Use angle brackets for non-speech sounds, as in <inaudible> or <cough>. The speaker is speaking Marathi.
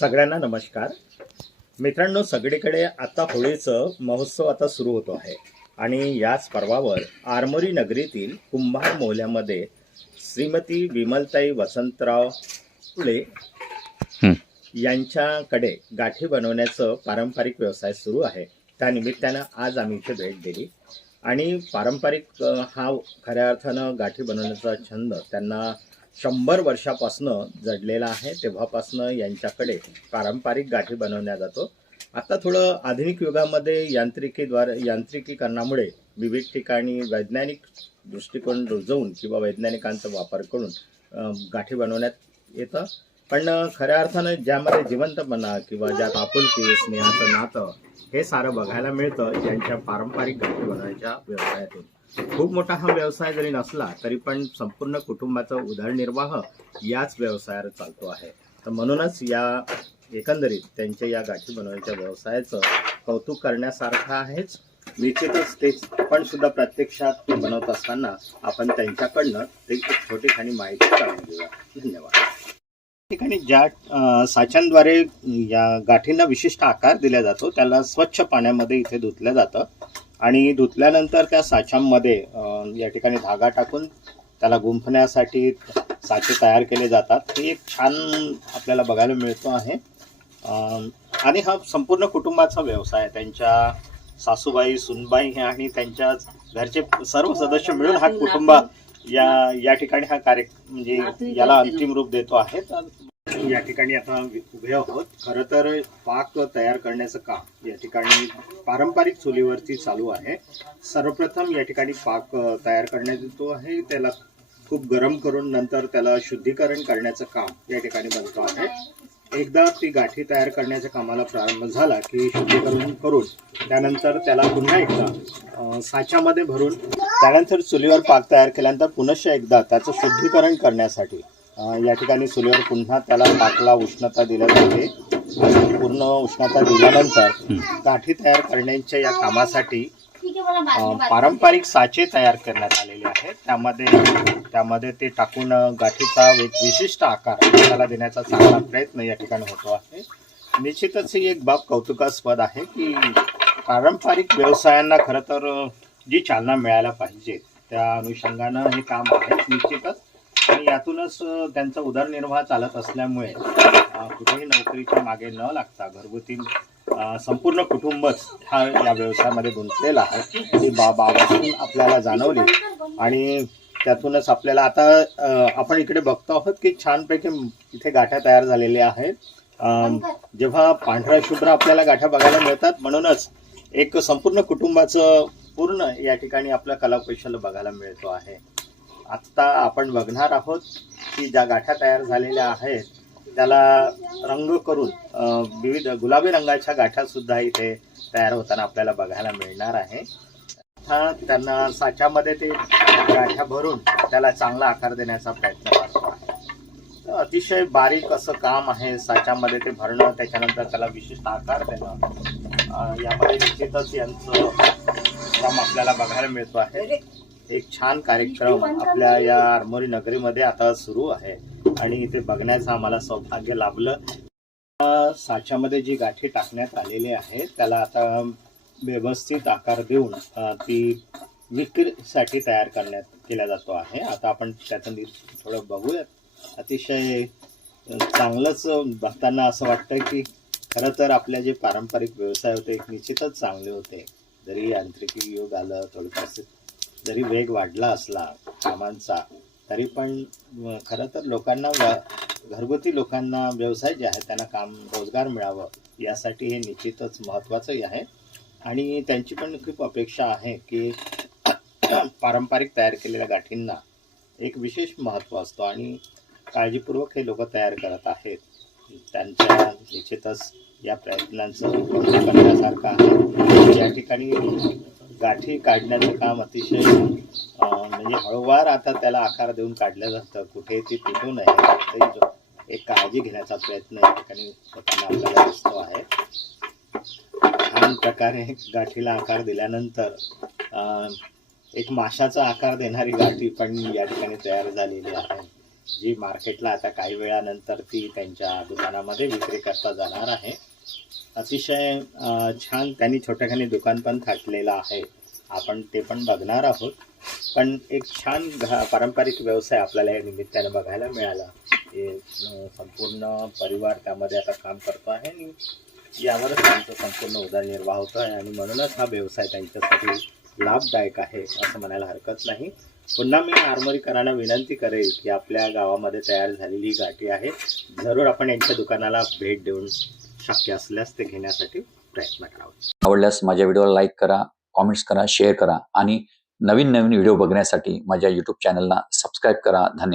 सगळ्यांना नमस्कार. मित्रांनो सगळीकडे आता होळीचं महोत्सव आता सुरू होतो आहे. आणि याच पर्वावर आरमोरी नगरीतील कुंभार मोहल्यामध्ये श्रीमती विमलताई वसंतराव फुले. यांच्याकडे गाठी बनवण्याचं पारंपरिक व्यवसाय सुरू आहे. त्यानिमित्तानं आज आम्ही इथे भेट दिली. आणि पारंपरिक हा खऱ्या अर्थानं गाठी बनवण्याचा छंद त्यांना शंभर वर्षापासनं जडलेला आहे तेव्हापासनं यांच्याकडे पारंपरिक गाठी बनवल्या जातो. आता थोडं आधुनिक युगामध्ये यांत्रिकीद्वारे यांत्रिकीकरणामुळे विविध ठिकाणी वैज्ञानिक दृष्टिकोन रुजवून किंवा वैज्ञानिकांचा वापर करून गाठी बनवण्यात येतं. पण खऱ्या अर्थानं ज्यामध्ये जिवंतपणा किंवा ज्यात आपुलकी स्नेहाचं नातं हे सारं बघायला मिळतं यांच्या पारंपरिक गाठी बनवण्याच्या व्यवसायातून. खूप मोठा हा व्यवसाय जरी नसला तरी पण संपूर्ण कुटुंबाचा उदरनिर्वाह याच व्यवसायावर चालतो आहे. तर म्हणूनच या एकंदरीत त्यांच्या या गाठी बनवण्याच्या व्यवसायाचं कौतुक करण्यासारखं आहेच. निश्चितच ते पण सुद्धा प्रत्यक्षात ते बनवत असताना आपण त्यांच्याकडनं ते एक छोटी खाणी माहिती काढून घेऊया. धन्यवाद. ठिकाणी ज्या अ, साच्यांद्वारे या गाठींना विशिष्ट आकार दिला जातो त्याला स्वच्छ पाण्यामध्ये इथे धुतलं जातं. आणि धुतल्यानंतर त्या साच्यामध्ये या ठिकाणी धागा टाकून त्याला गुंफण्यासाठी साचे तयार केले जातात. हे एक छान आपल्याला बघायला मिळतो आहे. आणि हा संपूर्ण कुटुंबाचा व्यवसाय त्यांच्या सासूबाई सुनबाई हे आणि त्यांच्या घरचे सर्व सदस्य मिळून हा कुटुंब या या ठिकाणी हा कार्य म्हणजे याला अंतिम रूप देतो आहे. तर या ठिकाणी आता उभे आहोत. खरं तर पाक तयार करण्याचं काम या ठिकाणी पारंपरिक चुलीवरती चालू आहे. सर्वप्रथम या ठिकाणी पाक तयार करण्यात येतो आहे. त्याला खूप गरम करून नंतर त्याला शुद्धीकरण करण्याचं काम या ठिकाणी बनतो आहे. एकदा ती गाठी तयार करण्याच्या कामाला प्रारंभ झाला की शुद्धीकरण करून त्यानंतर त्याला पुन्हा एकदा साच्यामध्ये भरून त्यानंतर चुलीवर पाक तयार केल्यानंतर पुनश्च एकदा त्याचं शुद्धीकरण करण्यासाठी या ठिकाणी चुलीवर पुन्हा त्याला पाकला उष्णता दिल्या जाते. पूर्ण उष्णता दिल्यानंतर गाठी तयार करण्याच्या या कामासाठी पारंपरिक साचे तयार करण्यात आलेले आहेत. त्यामध्ये त्यामध्ये ते टाकून गाठीचा एक विशिष्ट आकार त्याला देण्याचा चांगला प्रयत्न या ठिकाणी होतो आहे. निश्चितच ही एक बाब कौतुकास्पद आहे की पारंपरिक व्यवसायांना खरं तर जी चालना मिळायला पाहिजे त्या अनुषंगानं हे काम आहे निश्चितच. आणि यातूनच त्यांचा उदरनिर्वाह चालत असल्यामुळे कुठेही नोकरीच्या मागे न लागता घरगुती संपूर्ण कुटुंबच हा या व्यवसायामध्ये गुंतलेला आहे. ही बा बाबातून आपल्याला जाणवली. आणि त्यातूनच आपल्याला आता आपण इकडे बघतो आहोत की छानपैकी इथे गाठ्या तयार झालेल्या आहेत. जेव्हा पांढरा शुभ्र आपल्याला गाठ्या बघायला मिळतात म्हणूनच एक संपूर्ण कुटुंबाचं पूर्ण या ठिकाणी आपलं कलाकौशल्य बघायला मिळतो आहे. आत्ता आपण बघणार आहोत की ज्या गाठ्या तयार झालेल्या आहेत त्याला रंग करून विविध गुलाबी रंगाच्या गाठ्या सुद्धा इथे तयार होताना आपल्याला बघायला मिळणार आहे. हा त्यांना साच्यामध्ये ते गाठ्या भरून त्याला चांगला आकार देण्याचा प्रयत्न करतो आहे. अतिशय बारीक असं काम आहे साच्यामध्ये ते भरणं त्याच्यानंतर त्याला विशिष्ट आकार देणं. यामध्ये निश्चितच यांचं काम आपल्याला बघायला मिळतो आहे. एक छान कार्यक्रम आपल्या या आरमोरी नगरीमध्ये आता सुरू आहे. आणि इथे बघण्याचं आम्हाला सौभाग्य लाभलं. साच्यामध्ये जी गाठी टाकण्यात आलेली आहे त्याला आता व्यवस्थित आकार देऊन ती विक्रीसाठी तयार करण्यात केला जातो आहे. आता आपण त्याचं निर- थोडं बघूयात. अतिशय चांगलंच बघताना असं वाटतं की खरं तर आपले जे पारंपरिक व्यवसाय होते एक निश्चितच चांगले होते. जरी यांत्रिकी युग आलं थोडंफार जरी वेग वाढला असला कामांचा तरी पण खरं तर लोकांना घरगुती लोकांना व्यवसाय जे आहे त्यांना काम रोजगार मिळावं यासाठी हे निश्चितच महत्त्वाचंही आहे. आणि त्यांची पण खूप अपेक्षा आहे की <clears throat> पारंपरिक तयार केलेल्या गाठींना एक विशेष महत्त्व असतो आणि काळजीपूर्वक हे लोक तयार करत आहेत. त्यांच्या निश्चितच या प्रयत्नांचं कौतुक करण्यासारखं आहे. या ठिकाणी गाठी काढण्याचं काम अतिशय म्हणजे हळूवार आता त्याला आकार देऊन काढलं जातं. कुठे ती तुटू नये एक काळजी घेण्याचा प्रयत्न या ठिकाणी आपल्याला दिसतो आहे. छान प्रकारे गाठीला आकार दिल्यानंतर अं, एक माशाचा आकार देणारी गाठी पण या ठिकाणी तयार झालेली आहे. जी मार्केटला आता काही वेळानंतर ती त्यांच्या दुकानामध्ये विक्री करता जाणार आहे. अतिशय छान त्यांनी छोट्याखानी दुकान पण थाटलेलं आहे. आपण ते पण बघणार आहोत. पण एक छान घ- पारंपरिक व्यवसाय आपल्याला या निमित्तानं बघायला मिळाला. हे संपूर्ण परिवार त्यामध्ये आता काम करतो आहे आणि यावरच त्यांचं संपूर्ण उदरनिर्वाह होतो आहे आणि म्हणूनच हा व्यवसाय त्यांच्यासाठी लाभदायक आहे असं म्हणायला हरकत नाही. पुन्हा मी आरमोरीकरांना विनंती करेल की आपल्या गावामध्ये तयार झालेली ही गाठी आहे. जरूर आपण यांच्या दुकानाला भेट देऊन शक्य असल्यास ते घेण्यासाठी प्रयत्न करावा. आवडल्यास माझ्या व्हिडिओला लाईक करा कॉमेंट्स करा शेअर करा आणि नवीन नवीन व्हिडिओ बघण्यासाठी माझ्या यूट्यूब चॅनलला सबस्क्राईब करा. धन्यवाद.